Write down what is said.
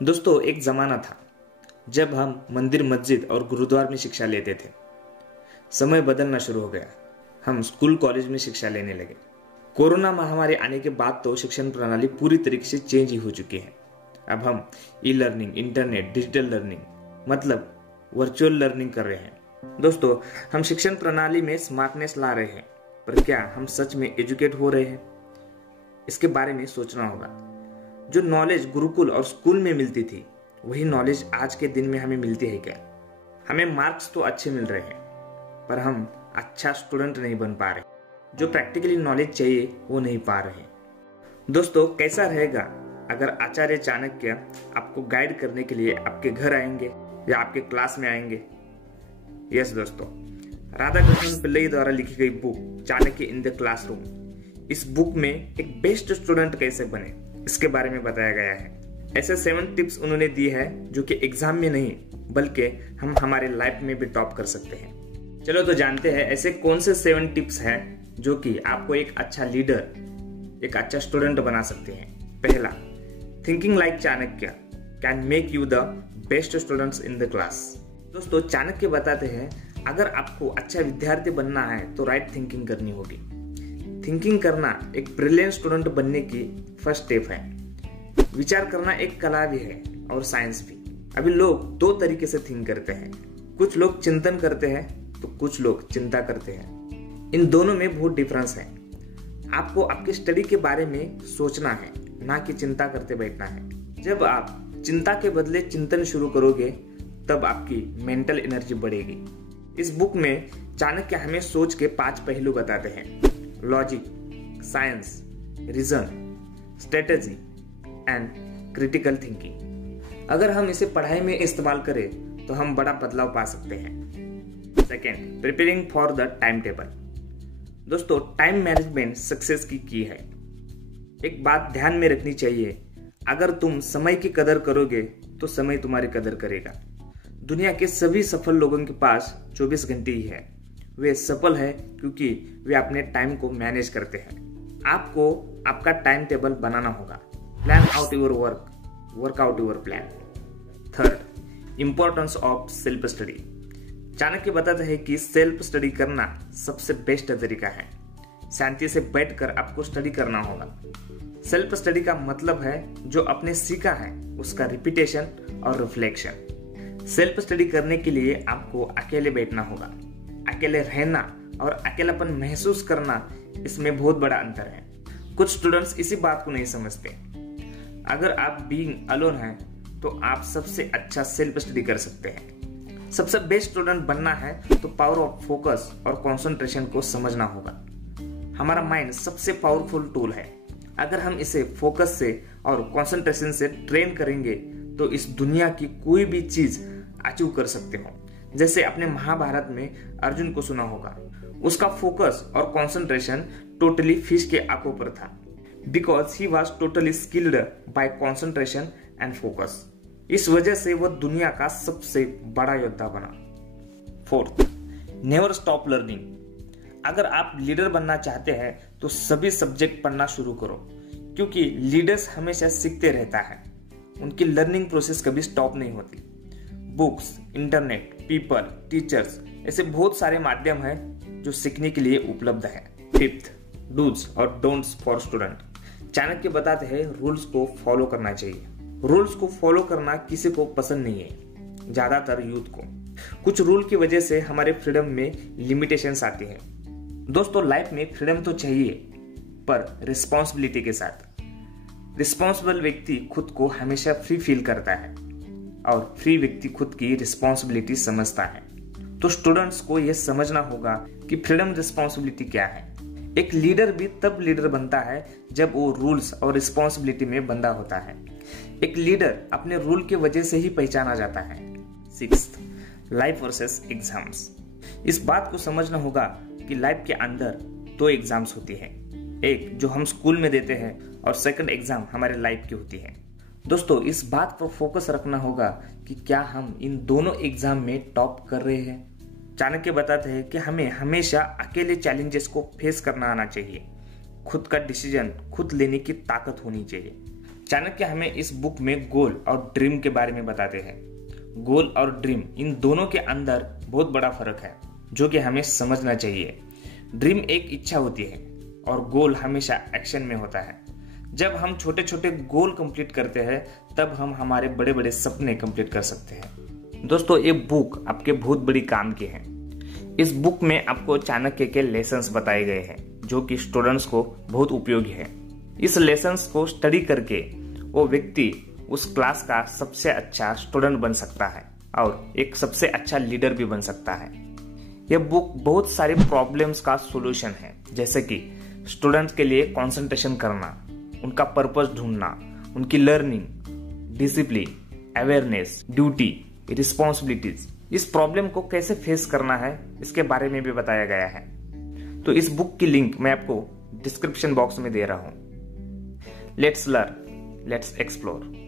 दोस्तों, एक ज़माना था जब हम मंदिर, मस्जिद और गुरुद्वार में शिक्षा लेते थे। समय बदलना शुरू हो गया। हम स्कूल, कॉलेज में शिक्षा लेने लगे। कोरोना महामारी आने के बाद तो शिक्षण प्रणाली पूरी तरीके से चेंज ही हो चुकी है। अब हम e learning, internet, digital learning मतलब वर्चुअल लर्निंग कर रहे हैं। दोस्तों, हम शिक्षण प्रणाली में स्मार्टनेस ला रहे हैं, पर क्या हम सच में एजुकेट हो रहे हैं? इसके बारे में सोचना होगा। जो नॉलेज गुरुकुल और स्कूल में मिलती थी, वही नॉलेज आज के दिन में हमें मिलती है क्या? हमें मार्क्स तो अच्छे मिल रहे हैं, पर हम अच्छा स्टूडेंट नहीं बन पा रहे। जो प्रैक्टिकली नॉलेज चाहिए वो नहीं पा रहे। दोस्तों, कैसा रहेगा अगर आचार्य चाणक्य आपको गाइड करने के लिए आपके घर आएंगे या आपके क्लास में आएंगे? यस दोस्तों, राधाकृष्णन पिल्लई द्वारा लिखी गई book Chanakya in the classroom, इस बुक में एक बेस्ट स्टूडेंट कैसे बने इसके बारे में बताया गया है। ऐसे 7 टिप्स उन्होंने दी है जो कि एग्जाम में नहीं बल्कि हम हमारे लाइफ में भी टॉप कर सकते हैं। चलो तो जानते हैं ऐसे कौन से 7 टिप्स हैं जो कि आपको एक अच्छा लीडर, एक अच्छा स्टूडेंट बना सकते हैं। पहला, thinking like Chanakya can make you the best students in the class. दोस्तों, चाणक्य बताते हैं अगर आपको अच्छा विद्यार्थी बनना है तो राइट थिंकिंग करनी होगी। थिंकिंग करना एक ब्रिलियंट स्टूडेंट बनने की फर्स्ट स्टेप है। विचार करना एक कला भी है और साइंस भी। अभी लोग 2 तरीके से थिंक करते हैं। कुछ लोग चिंतन करते हैं तो कुछ लोग चिंता करते हैं। इन दोनों में बहुत डिफरेंस है। आपको आपकी स्टडी के बारे में सोचना है, ना कि चिंता करते बैठना है। जब आप चिंता के बदले चिंतन शुरू करोगे तब आपकी मेंटल एनर्जी बढ़ेगी। इस बुक में चाणक्य हमें सोच के 5 पहलू बताते हैं: logic, science, reason, strategy and critical thinking. अगर हम इसे पढ़ाई में इस्तेमाल करें तो हम बड़ा बदलाव पा सकते हैं। Second, preparing for the time table. दोस्तों, टाइम मैनेजमेंट सक्सेस की है। एक बात ध्यान में रखनी चाहिए, अगर तुम समय की कदर करोगे तो समय तुम्हारी कदर करेगा। दुनिया के सभी सफल लोगों के पास 24 घंटे ही है। वे सफल है क्योंकि वे अपने टाइम को मैनेज करते हैं। आपको आपका टाइम टेबल बनाना होगा। Plan out your work out your plan. Third, importance of self study. Chanakya बताते हैं कि सेल्फ स्टडी करना सबसे बेस्ट तरीका है। शांति से बैठकर आपको स्टडी करना होगा। सेल्फ स्टडी का मतलब है जो आपने सीखा है उसका रिपीटेशन और रिफ्लेक्शन। सेल्फ स्टडी करने के लिए आपको अकेले बैठना होगा। अकेले रहना और अकेलापन महसूस करना, इसमें बहुत बड़ा अंतर है। कुछ स्टूडेंट्स इसी बात को नहीं समझते। अगर आप बीइंग अलोन हैं तो आप सबसे अच्छा सेल्फ स्टडी कर सकते हैं। सबसे बेस्ट स्टूडेंट बनना है तो पावर ऑफ फोकस और कंसंट्रेशन को समझना होगा। हमारा माइंड सबसे पावरफुल टूल है। अगर हम इसे फोकस से और कंसंट्रेशन से ट्रेन करेंगे तो इस दुनिया की कोई भी चीज अचीव कर सकते हो। जैसे आपने महाभारत में अर्जुन को सुना होगा, उसका फोकस और कंसंट्रेशन टोटली फिश के आंखों पर था, because he was totally skilled by concentration and focus. इस वजह से वह दुनिया का सबसे बड़ा योद्धा बना। Fourth, never stop learning. अगर आप लीडर बनना चाहते हैं तो सभी सब्जेक्ट पढ़ना शुरू करो, क्योंकि लीडर्स हमेशा सीखते रहता है। उनकी लर्निंग प्रोसेस कभी स्टॉप नहीं होती। बुक्स, इंटरनेट, पीपल, टीचर्स, ऐसे बहुत सारे माध्यम हैं जो सीखने के लिए उपलब्ध है। फिफ्थ, डूज और डोंट्स फॉर स्टूडेंट। चाणक्य बताते हैं रूल्स को फॉलो करना चाहिए। रूल्स को फॉलो करना किसी को पसंद नहीं है, ज्यादातर यूथ को। कुछ रूल की वजह से हमारे फ्रीडम में लिमिटेशंस आती हैं। दोस्तों, लाइफ में फ्रीडम तो चाहिए, पर रिस्पॉन्सिबिलिटी के साथ। रिस्पॉन्सिबल व्यक्ति खुद को हमेशा फ्री फील करता है और फ्री व्यक्ति खुद की रिस्पॉन्सिबिलिटी समझता है। तो स्टूडेंट्स को यह समझना होगा कि फ्रीडम रिस्पॉन्सिबिलिटी क्या है। एक लीडर भी तब लीडर बनता है जब वो रूल्स और रिस्पॉन्सिबिलिटी में बंधा होता है। एक लीडर अपने रूल की वजह से ही पहचाना जाता है। Sixth, life versus exams. इस बात को समझना होगा कि लाइफ के अंदर 2 एग्जाम्स होती है। एक जो हम स्कूल में देते हैं और सेकंड एग्जाम हमारे लाइफ की होती है। दोस्तों, इस बात पर फोकस रखना होगा कि क्या हम इन दोनों एग्जाम में टॉप कर रहे हैं। चाणक्य बताते हैं कि हमें हमेशा अकेले चैलेंजेस को फेस करना आना चाहिए। खुद का डिसीजन खुद लेने की ताकत होनी चाहिए। चाणक्य हमें इस बुक में गोल और ड्रीम के बारे में बताते हैं। गोल और ड्रीम, इन दोनों के अंदर बहुत बड़ा फर्क है जो कि हमें समझना चाहिए। ड्रीम एक इच्छा होती है और गोल हमेशा एक्शन में होता है। जब हम छोटे छोटे गोल कंप्लीट करते हैं तब हम हमारे बड़े बड़े सपने कंप्लीट कर सकते हैं। दोस्तों, ये बुक आपके बहुत बड़ी काम की है। इस बुक में आपको चाणक्य के लेसन्स बताए गए हैं जो कि स्टूडेंट्स को बहुत उपयोगी है। इस लेसन्स को स्टडी करके वो व्यक्ति उस क्लास का सबसे अच्छा स्टूडेंट बन सकता है और एक सबसे अच्छा लीडर भी बन सकता है। यह बुक बहुत सारे प्रॉब्लम्स का सॉल्यूशन है, जैसे कि स्टूडेंट्स के लिए कंसंट्रेशन करना, उनका पर्पस ढूंढना, उनकी learning, discipline, awareness, duty, responsibilities, इस प्रॉब्लम को कैसे फेस करना है इसके बारे में भी बताया गया है। तो इस बुक की लिंक मैं आपको डिस्क्रिप्शन बॉक्स में दे रहा हूं। Let's learn, let's explore.